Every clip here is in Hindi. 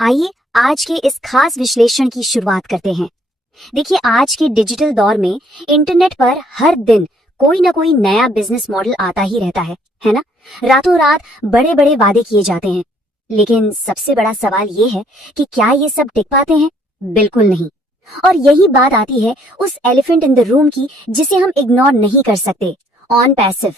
आइए आज के इस खास विश्लेषण की शुरुआत करते हैं। देखिए, आज के डिजिटल दौर में इंटरनेट पर हर दिन कोई ना कोई नया बिजनेस मॉडल आता ही रहता है ना। रातों रात बड़े बड़े वादे किए जाते हैं, लेकिन सबसे बड़ा सवाल ये है कि क्या ये सब टिक पाते हैं? बिल्कुल नहीं। और यही बात आती है उस एलिफेंट इन द रूम की जिसे हम इग्नोर नहीं कर सकते, ऑन पैसिव।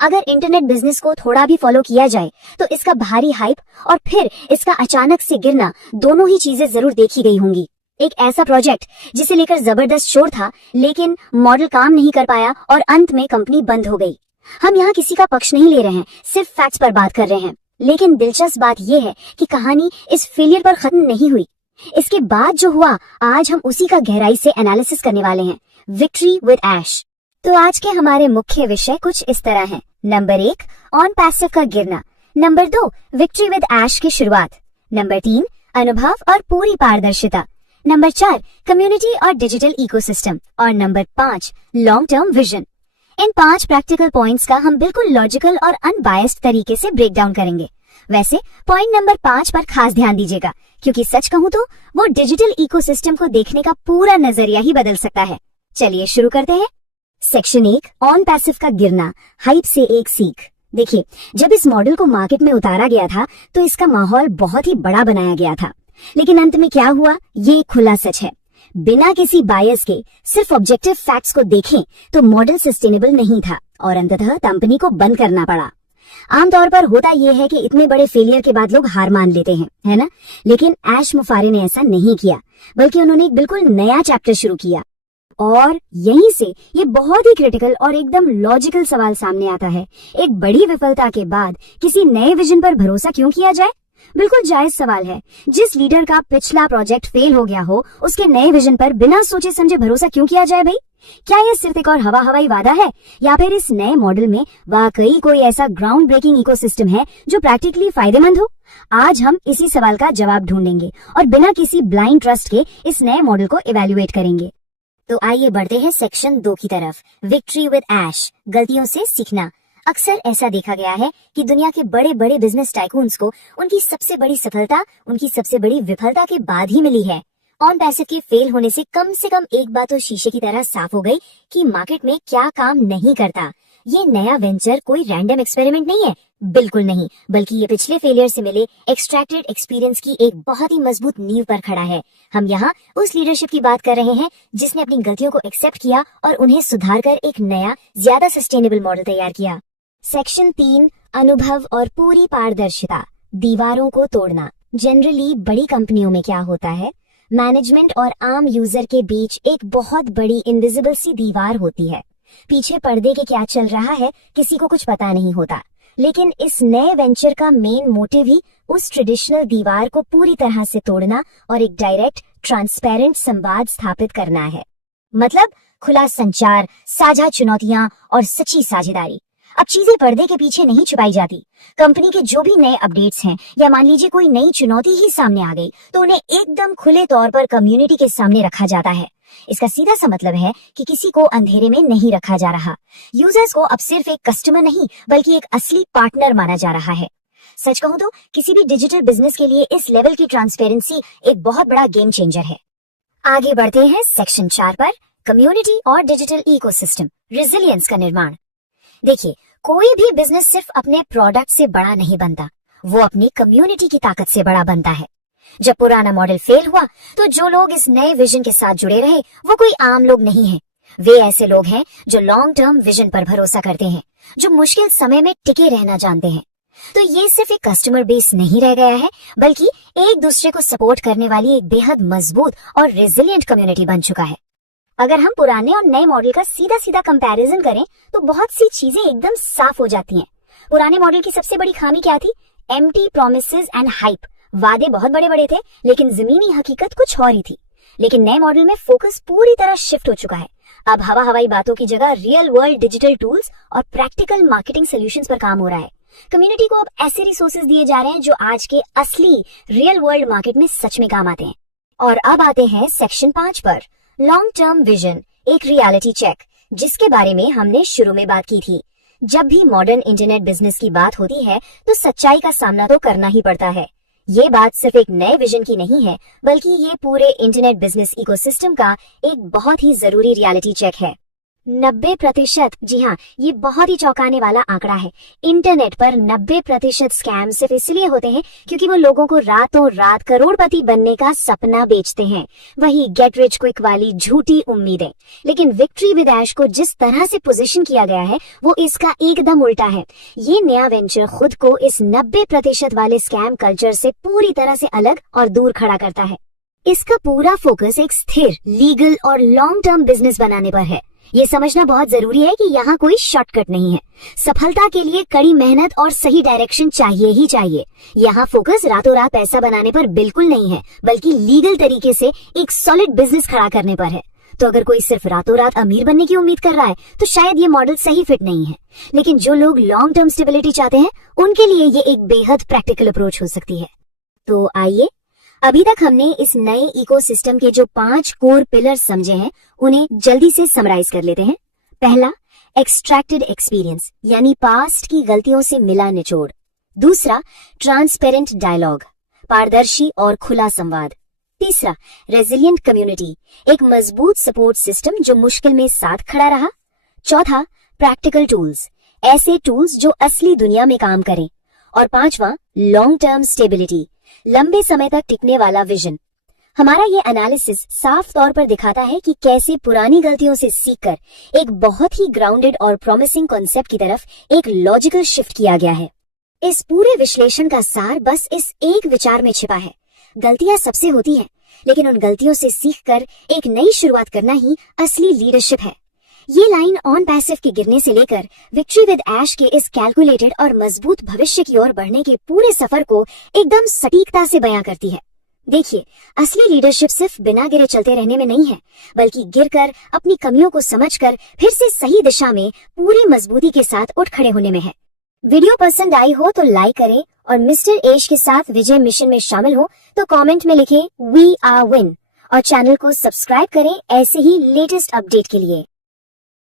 अगर इंटरनेट बिजनेस को थोड़ा भी फॉलो किया जाए तो इसका भारी हाइप और फिर इसका अचानक से गिरना, दोनों ही चीजें जरूर देखी गई होंगी। एक ऐसा प्रोजेक्ट जिसे लेकर जबरदस्त शोर था, लेकिन मॉडल काम नहीं कर पाया और अंत में कंपनी बंद हो गई। हम यहाँ किसी का पक्ष नहीं ले रहे हैं, सिर्फ फैक्ट्स पर बात कर रहे हैं। लेकिन दिलचस्प बात यह है कि कहानी इस फेलियर पर खत्म नहीं हुई। इसके बाद जो हुआ, आज हम उसी का गहराई से एनालिसिस करने वाले हैं। विक्ट्री विद ऐश। तो आज के हमारे मुख्य विषय कुछ इस तरह हैं। नंबर 1, ऑन पैसिव का गिरना। नंबर 2, विक्ट्री विद ऐश की शुरुआत। नंबर 3, अनुभव और पूरी पारदर्शिता। नंबर 4, कम्युनिटी और डिजिटल इकोसिस्टम। और नंबर 5, लॉन्ग टर्म विजन। इन 5 प्रैक्टिकल पॉइंट्स का हम बिल्कुल लॉजिकल और अनबायस्ड तरीके से ब्रेक डाउन करेंगे। वैसे पॉइंट नंबर 5 पर खास ध्यान दीजिएगा, क्योंकि सच कहूं तो वो डिजिटल इकोसिस्टम को देखने का पूरा नजरिया ही बदल सकता है। चलिए शुरू करते हैं। सेक्शन 1, ऑन पैसिव का गिरना, हाइप से एक सीख। देखिए, जब इस मॉडल को मार्केट में उतारा गया था तो इसका माहौल बहुत ही बड़ा बनाया गया था, लेकिन अंत में क्या हुआ, ये खुला सच है। बिना किसी बायस के सिर्फ ऑब्जेक्टिव फैक्ट्स को देखें तो मॉडल सस्टेनेबल नहीं था और अंततः कंपनी को बंद करना पड़ा। आमतौर पर होता यह है कि इतने बड़े फेलियर के बाद लोग हार मान लेते हैं, है ना। लेकिन ऐश मुफारे ने ऐसा नहीं किया, बल्कि उन्होंने एक बिल्कुल नया चैप्टर शुरू किया। और यहीं से ये बहुत ही क्रिटिकल और एकदम लॉजिकल सवाल सामने आता है, एक बड़ी विफलता के बाद किसी नए विजन पर भरोसा क्यों किया जाए? बिल्कुल जायज सवाल है। जिस लीडर का पिछला प्रोजेक्ट फेल हो गया हो, उसके नए विजन पर बिना सोचे समझे भरोसा क्यों किया जाए भाई? क्या यह सिर्फ एक और हवाई वादा है, या फिर इस नए मॉडल में वाकई कोई ऐसा ग्राउंड ब्रेकिंग इकोसिस्टम है जो प्रैक्टिकली फायदेमंद हो? आज हम इसी सवाल का जवाब ढूंढेंगे और बिना किसी ब्लाइंड ट्रस्ट के इस नए मॉडल को इवेल्युएट करेंगे। तो आइए बढ़ते हैं सेक्शन 2 की तरफ। विक्ट्री विद ऐश, गलतियों से सीखना। अक्सर ऐसा देखा गया है कि दुनिया के बड़े बड़े बिजनेस टाइकून्स को उनकी सबसे बड़ी सफलता उनकी सबसे बड़ी विफलता के बाद ही मिली है। ऑन पैसिव के फेल होने से कम एक बात तो शीशे की तरह साफ हो गई कि मार्केट में क्या काम नहीं करता। ये नया वेंचर कोई रैंडम एक्सपेरिमेंट नहीं है, बिल्कुल नहीं, बल्कि ये पिछले फेलियर से मिले एक्सट्रैक्टेड एक्सपीरियंस की एक बहुत ही मजबूत नींव पर खड़ा है। हम यहाँ उस लीडरशिप की बात कर रहे हैं जिसने अपनी गलतियों को एक्सेप्ट किया और उन्हें सुधार कर एक नया, ज्यादा सस्टेनेबल मॉडल तैयार किया। सेक्शन 3, अनुभव और पूरी पारदर्शिता, दीवारों को तोड़ना। जनरली बड़ी कंपनियों में क्या होता है, मैनेजमेंट और आम यूजर के बीच एक बहुत बड़ी इनविजिबल सी दीवार होती है। पीछे पर्दे के क्या चल रहा है किसी को कुछ पता नहीं होता। लेकिन इस नए वेंचर का मेन मोटिव ही उस ट्रेडिशनल दीवार को पूरी तरह से तोड़ना और एक डायरेक्ट, ट्रांसपेरेंट संवाद स्थापित करना है। मतलब खुला संचार, साझा चुनौतियां और सच्ची साझेदारी। अब चीजें पर्दे के पीछे नहीं छुपाई जाती। कंपनी के जो भी नए अपडेट्स हैं, या मान लीजिए कोई नई चुनौती ही सामने आ गई, तो उन्हें एकदम खुले तौर पर कम्युनिटी के सामने रखा जाता है। इसका सीधा सा मतलब है कि किसी को अंधेरे में नहीं रखा जा रहा। यूजर्स को अब सिर्फ एक कस्टमर नहीं, बल्कि एक असली पार्टनर माना जा रहा है। सच कहूं तो किसी भी डिजिटल बिजनेस के लिए इस लेवल की ट्रांसपेरेंसी एक बहुत बड़ा गेम चेंजर है। आगे बढ़ते हैं सेक्शन 4 पर, कम्युनिटी और डिजिटल इकोसिस्टम, रेजिलियंस का निर्माण। देखिए, कोई भी बिजनेस सिर्फ अपने प्रोडक्ट से बड़ा नहीं बनता, वो अपनी कम्युनिटी की ताकत से बड़ा बनता है। जब पुराना मॉडल फेल हुआ तो जो लोग इस नए विजन के साथ जुड़े रहे वो कोई आम लोग नहीं हैं। वे ऐसे लोग हैं जो लॉन्ग टर्म विजन पर भरोसा करते हैं, जो मुश्किल समय में टिके रहना जानते हैं। तो ये सिर्फ एक कस्टमर बेस नहीं रह गया है, बल्कि एक दूसरे को सपोर्ट करने वाली एक बेहद मजबूत और रेजिलिएंट कम्युनिटी बन चुका है। अगर हम पुराने और नए मॉडल का सीधा कंपैरिजन करें तो बहुत सी चीजें एकदम साफ हो जाती हैं। पुराने मॉडल की सबसे बड़ी खामी क्या थी? Empty promises and hype. वादे बहुत बड़े बड़े थे, लेकिन जमीनी हकीकत कुछ और ही थी। लेकिन नए मॉडल में फोकस पूरी तरह शिफ्ट हो चुका है। अब हवाई बातों की जगह रियल वर्ल्ड डिजिटल टूल्स और प्रैक्टिकल मार्केटिंग सॉल्यूशंस पर काम हो रहा है। कम्युनिटी को अब ऐसे रिसोर्सेज दिए जा रहे हैं जो आज के असली रियल वर्ल्ड मार्केट में सच में काम आते हैं। और अब आते हैं सेक्शन 5 पर, लॉन्ग टर्म विजन, एक रियलिटी चेक, जिसके बारे में हमने शुरू में बात की थी। जब भी मॉडर्न इंटरनेट बिजनेस की बात होती है तो सच्चाई का सामना तो करना ही पड़ता है। ये बात सिर्फ एक नए विजन की नहीं है, बल्कि ये पूरे इंटरनेट बिजनेस इकोसिस्टम का एक बहुत ही जरूरी रियलिटी चेक है। 90%, जी हाँ, ये बहुत ही चौंकाने वाला आंकड़ा है। इंटरनेट पर 90% स्कैम सिर्फ इसलिए होते हैं क्योंकि वो लोगों को रातों रात करोड़पति बनने का सपना बेचते हैं। वही गेट रिच क्विक वाली झूठी उम्मीदें। लेकिन विक्ट्री विद ऐश को जिस तरह से पोजीशन किया गया है वो इसका एकदम उल्टा है। ये नया वेंचर खुद को इस 90% वाले स्कैम कल्चर से पूरी तरह से अलग और दूर खड़ा करता है। इसका पूरा फोकस एक स्थिर, लीगल और लॉन्ग टर्म बिजनेस बनाने पर है। ये समझना बहुत जरूरी है कि यहाँ कोई शॉर्टकट नहीं है। सफलता के लिए कड़ी मेहनत और सही डायरेक्शन चाहिए ही चाहिए। यहाँ फोकस रातों रात पैसा बनाने पर बिल्कुल नहीं है, बल्कि लीगल तरीके से एक सॉलिड बिजनेस खड़ा करने पर है। तो अगर कोई सिर्फ रातों रात अमीर बनने की उम्मीद कर रहा है तो शायद ये मॉडल सही फिट नहीं है। लेकिन जो लोग लॉन्ग टर्म स्टेबिलिटी चाहते हैं उनके लिए ये एक बेहद प्रैक्टिकल अप्रोच हो सकती है। तो आइए, अभी तक हमने इस नए इकोसिस्टम के जो 5 कोर पिलर समझे हैं उन्हें जल्दी से समराइज कर लेते हैं। पहला, एक्सट्रैक्टेड एक्सपीरियंस, यानी पास्ट की गलतियों से मिला निचोड़। दूसरा, ट्रांसपेरेंट डायलॉग, पारदर्शी और खुला संवाद। तीसरा, रेजिलिएंट कम्युनिटी, एक मजबूत सपोर्ट सिस्टम जो मुश्किल में साथ खड़ा रहा। चौथा, प्रैक्टिकल टूल्स, ऐसे टूल्स जो असली दुनिया में काम करें। और पांचवा, लॉन्ग टर्म स्टेबिलिटी, लंबे समय तक टिकने वाला विजन। हमारा ये एनालिसिस साफ तौर पर दिखाता है कि कैसे पुरानी गलतियों से सीखकर एक बहुत ही ग्राउंडेड और प्रॉमिसिंग कॉन्सेप्ट की तरफ एक लॉजिकल शिफ्ट किया गया है। इस पूरे विश्लेषण का सार बस इस एक विचार में छिपा है। गलतियां सबसे होती हैं, लेकिन उन गलतियों से सीखकर एक नई शुरुआत करना ही असली लीडरशिप है। ये लाइन ऑन पैसिव के गिरने से लेकर विक्ट्री विद ऐश के इस कैलकुलेटेड और मजबूत भविष्य की ओर बढ़ने के पूरे सफर को एकदम सटीकता से बयां करती है। देखिए, असली लीडरशिप सिर्फ बिना गिरे चलते रहने में नहीं है, बल्कि गिरकर अपनी कमियों को समझकर फिर से सही दिशा में पूरी मजबूती के साथ उठ खड़े होने में है। वीडियो पसंद आई हो तो लाइक करें और मिस्टर ऐश के साथ विजय मिशन में शामिल हो तो कमेंट में लिखें वी आर विन और चैनल को सब्सक्राइब करें ऐसे ही लेटेस्ट अपडेट के लिए।